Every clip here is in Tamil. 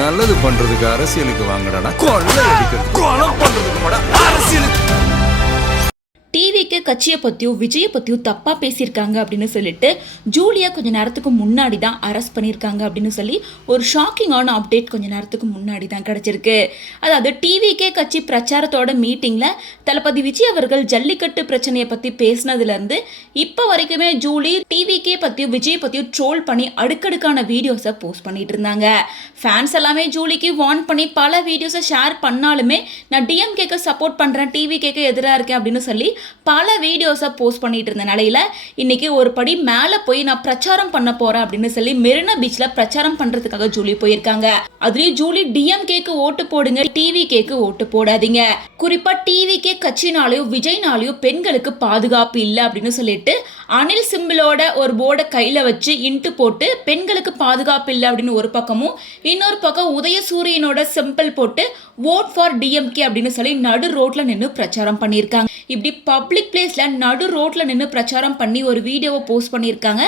நல்லது பண்றதுக்கு அரசியலுக்கு வாங்கடா, கொள்ளை அடிக்கிறது கொலை பண்றதுக்கு அரசியலுக்கு. டிவிக்கு கட்சியை பற்றியும் விஜயை பற்றியும் தப்பாக பேசியிருக்காங்க அப்படின்னு சொல்லிட்டு ஜூலியா கொஞ்ச நேரத்துக்கு முன்னாடி தான் அரெஸ்ட் பண்ணியிருக்காங்க அப்படின்னு சொல்லி ஒரு ஷாக்கிங்கான அப்டேட் கொஞ்ச நேரத்துக்கு முன்னாடி தான் கிடச்சிருக்கு. அதாவது டிவிக்கே கட்சி பிரச்சாரத்தோட மீட்டிங்கில் தளபதி விஜய் அவர்கள் ஜல்லிக்கட்டு பிரச்சனையை பற்றி பேசினதுலேருந்து இப்போ வரைக்குமே ஜூலி டிவிக்கே பற்றியும் விஜயை பற்றியும் ட்ரோல் பண்ணி அடுக்கடுக்கான வீடியோஸை போஸ்ட் பண்ணிட்டு இருந்தாங்க. ஃபேன்ஸ் எல்லாமே ஜூலிக்கு வார்ன் பண்ணி பல வீடியோஸை ஷேர் பண்ணாலுமே நான் டிஎம்கேக்கு சப்போர்ட் பண்ணுறேன், டிவிகேக்கு எதிராக இருக்கேன் அப்படின்னு சொல்லி பல வீடியோஸை போஸ்ட் பண்ணிட்டு இருந்த நிலையில இன்னைக்கு ஒரு படி மேலே போய் நான் பிரச்சாரம் பண்ண போறேன் அப்படின்னு சொல்லி மெரினா பீச்ல பிரச்சாரம் பண்றதுக்காக ஜூலி போயிருக்காங்க. அதுலயும் ஜூலி டிஎம்கேக்கு ஓட்டு போடுங்க, டிவிகேக்கு ஓட்டு போடாதீங்க, குறிப்பா டிவிகே கட்சினாலையும் விஜய்னாலையும் பெண்களுக்கு பாதுகாப்பு இல்லை அப்படின்னு சொல்லிட்டு அனில் சிம்பிளோட ஒரு போர்டை கையில வச்சு இன்ட்டு போட்டு பெண்களுக்கு பாதுகாப்பு இல்லை அப்படின்னு ஒரு பக்கமும், இன்னொரு பக்கம் உதயசூரியனோட சிம்பிள் போட்டு ஓட் ஃபார் டிஎம்கே அப்படின்னு சொல்லி நடு ரோட்ல நின்று பிரச்சாரம் பண்ணியிருக்காங்க. இப்படி பப்ளிக் பிளேஸ்ல நடு ரோட்ல நின்று பிரச்சாரம் பண்ணி ஒரு வீடியோவை போஸ்ட் பண்ணியிருக்காங்க.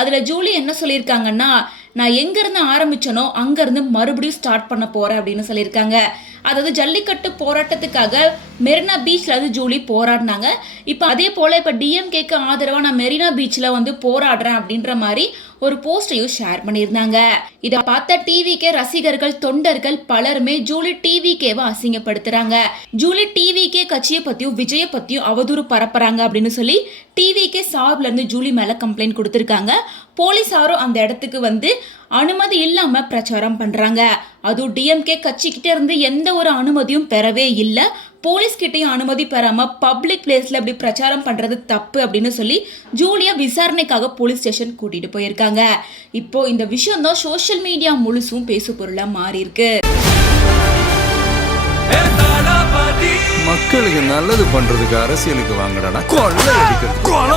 அதுல ஜூலி என்ன சொல்லியிருக்காங்கன்னா, நான் எங்கேருந்து ஆரம்பிச்சனோ அங்கேருந்து மறுபடியும் ஸ்டார்ட் பண்ண போகிறேன் அப்படின்னு சொல்லியிருக்காங்க. அதாவது ஜல்லிக்கட்டு போராட்டத்துக்காக மெரினா பீச்சில் வந்து ஜூலி போராடினாங்க. இப்போ அதே போல் இப்போ டிஎம்கேக்கு ஆதரவாக நான் மெரினா பீச்சில் வந்து போராடுறேன் அப்படின்ற மாதிரி ஒரு போஸ்டையும் ஷேர் பண்ணியிருந்தாங்க. இதை பார்த்த டிவிகே ரசிகர்கள் தொண்டர்கள் பலருமே ஜூலி டிவிகேவை அசிங்கப்படுத்துறாங்க. ஜூலி டிவிகே கட்சியை பற்றியும் விஜயை பற்றியும் அவதூறு பரப்புறாங்க அப்படின்னு சொல்லி டிவிகே சார்பில் இருந்து ஜூலி மேலே கம்ப்ளைண்ட் கொடுத்துருக்காங்க. போலீஸாரும் அந்த இடத்துக்கு வந்து அனுமதி இல்லாம பிரச்சாரம் பண்றாங்க. அதுவும் டிஎம்கே கட்சிக்கிட்ட இருந்து எந்த ஒரு அனுமதியும் பெறவே இல்லை, போலீஸ் கிட்டையும் அனுமதி பெறாம பப்ளிக் பிளேஸ்ல இப்படி பிரச்சாரம் பண்றது தப்பு அப்படின்னு சொல்லி ஜூலியா விசாரணைக்காக போலீஸ் ஸ்டேஷன் கூட்டிட்டு போயிருக்காங்க. இப்போ இந்த விஷயம் தான் சோஷியல் மீடியா முழுசும் பேசு பொருளா மாறி இருக்கு. மக்களுக்கு நல்லது பண்றதுக்கு அரசியலுக்கு வாங்கடா, கொள்ளை அடிக்கிறது கொலை